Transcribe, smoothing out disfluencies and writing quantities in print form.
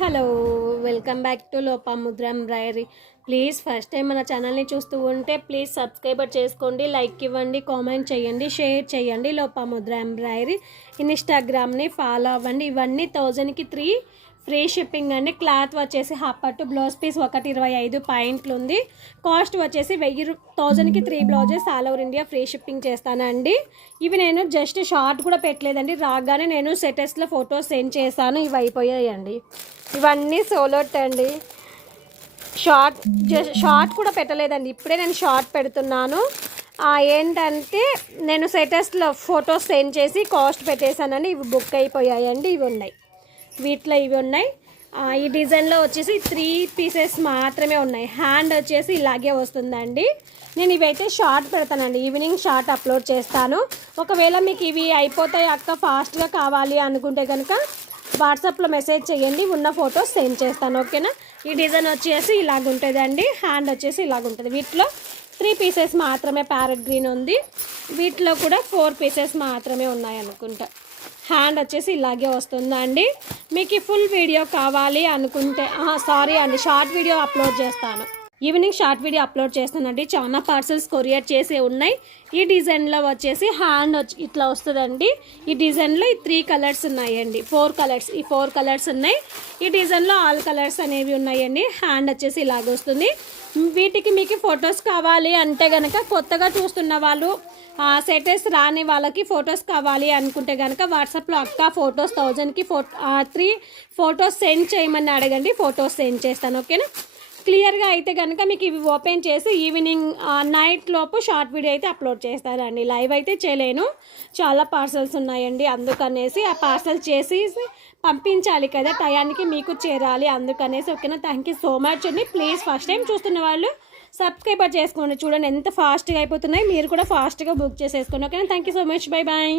Hello welcome back to Lopamudra embroidery. Please first time మన ఛానల్ని చూస్తూ ఉంటే ప్లీజ్ సబ్స్క్రైబ్ చేసుకోండి, లైక్ ఇవ్వండి, కామెంట్ చేయండి, షేర్ చేయండి. లోపాముద్ర ఎంబ్రాయిడరీ ఇన్స్టాగ్రామ్ని ఫాలో అవ్వండి. ఇవన్నీ 1000కి 3 ఫ్రీ షిప్పింగ్ అండి. క్లాత్ వచ్చేసి హాఫ్ పట్టు, బ్లౌజ్ పీస్ 125 పాయింట్లు ఉంది. కాస్ట్ వచ్చేసి 1000కి 3 blouses all over India free shipping చేస్తానండి. ఇవి నేను జస్ట్ షార్ట్ కూడా పెట్టలేదండి, రాగానే నేను సెటెస్లో ఫొటోస్ సెండ్ చేశాను. ఇవి అయిపోయాయండి. ఇవన్నీ సోలోట్ అండి. షార్ట్ కూడా పెట్టలేదండి, ఇప్పుడే నేను షార్ట్ పెడుతున్నాను. ఏంటంటే నేను సెటెస్లో ఫొటోస్ సెండ్ చేసి కాస్ట్ పెట్టేశానండి. ఇవి బుక్ అయిపోయాయండి. ఇవి ఉన్నాయి, వీటిలో ఇవి ఉన్నాయి. ఈ డిజైన్లో వచ్చేసి 3 పీసెస్ మాత్రమే ఉన్నాయి. హ్యాండ్ వచ్చేసి ఇలాగే వస్తుందండి. నేను ఇవైతే షార్ట్ పెడతానండి, ఈవినింగ్ షార్ట్ అప్లోడ్ చేస్తాను. ఒకవేళ మీకు ఇవి అయిపోతాయి అక్క, ఫాస్ట్గా కావాలి అనుకుంటే కనుక వాట్సాప్లో మెసేజ్ చేయండి, ఉన్న ఫొటోస్ సెండ్ చేస్తాను. ఓకేనా. ఈ డిజైన్ వచ్చేసి ఇలాగుంటుందండి. హ్యాండ్ వచ్చేసి ఇలాగుంటుంది. వీటిలో 3 పీసెస్ మాత్రమే ప్యారెట్ గ్రీన్ ఉంది. వీటిలో కూడా 4 పీసెస్ మాత్రమే ఉన్నాయి అనుకుంటా. హ్యాండ్ వచ్చేసి ఇలాగే వస్తుందండి. మీకు ఫుల్ వీడియో కావాలి అనుకుంటే సారీ అండి, షార్ట్ వీడియో అప్లోడ్ చేస్తాను. ఈవినింగ్ షార్ట్ వీడియో అప్లోడ్ చేస్తానండి. చాలా పార్సల్స్ కొరియర్ చేసే ఉన్నాయి. ఈ డిజైన్లో వచ్చేసి హ్యాండ్ ఇట్లా వస్తుందండి. ఈ డిజైన్లో 3 కలర్స్ ఉన్నాయండి, 4 కలర్స్. ఈ 4 కలర్స్ ఉన్నాయి. ఈ డిజైన్లో ఆల్ కలర్స్ అనేవి ఉన్నాయండి. హ్యాండ్ వచ్చేసి ఇలాగ వస్తుంది. వీటికి మీకు ఫొటోస్ కావాలి అంటే కనుక, కొత్తగా చూస్తున్న వాళ్ళు, సెటెస్ రాని వాళ్ళకి ఫొటోస్ కావాలి అనుకుంటే కనుక వాట్సాప్లో అక్క ఫొటోస్ 1000కి 3 ఫొటోస్ సెండ్ చేయమని అడగండి, ఫొటోస్ సెండ్ చేస్తాను. ఓకేనా. క్లియర్గా అయితే కనుక మీకు ఇవి ఓపెన్ చేసి ఈవినింగ్ నైట్ లోపు షార్ట్ వీడియో అయితే అప్లోడ్ చేస్తారండి. లైవ్ అయితే చేయలేను, చాలా పార్సల్స్ ఉన్నాయండి. అందుకనేసి ఆ పార్సల్ చేసి పంపించాలి కదా, టయానికి మీకు చేరాలి, అందుకనేసి. ఓకేనా. థ్యాంక్ యూ సో మచ్ అండి. ప్లీజ్ ఫస్ట్ టైం చూస్తున్న వాళ్ళు సబ్స్క్రైబ్ చేసుకోండి. చూడండి ఎంత ఫాస్ట్గా అయిపోతున్నాయి, మీరు కూడా ఫాస్ట్గా బుక్ చేసేసుకోండి. ఓకేనా. Thank you so much. Bye bye.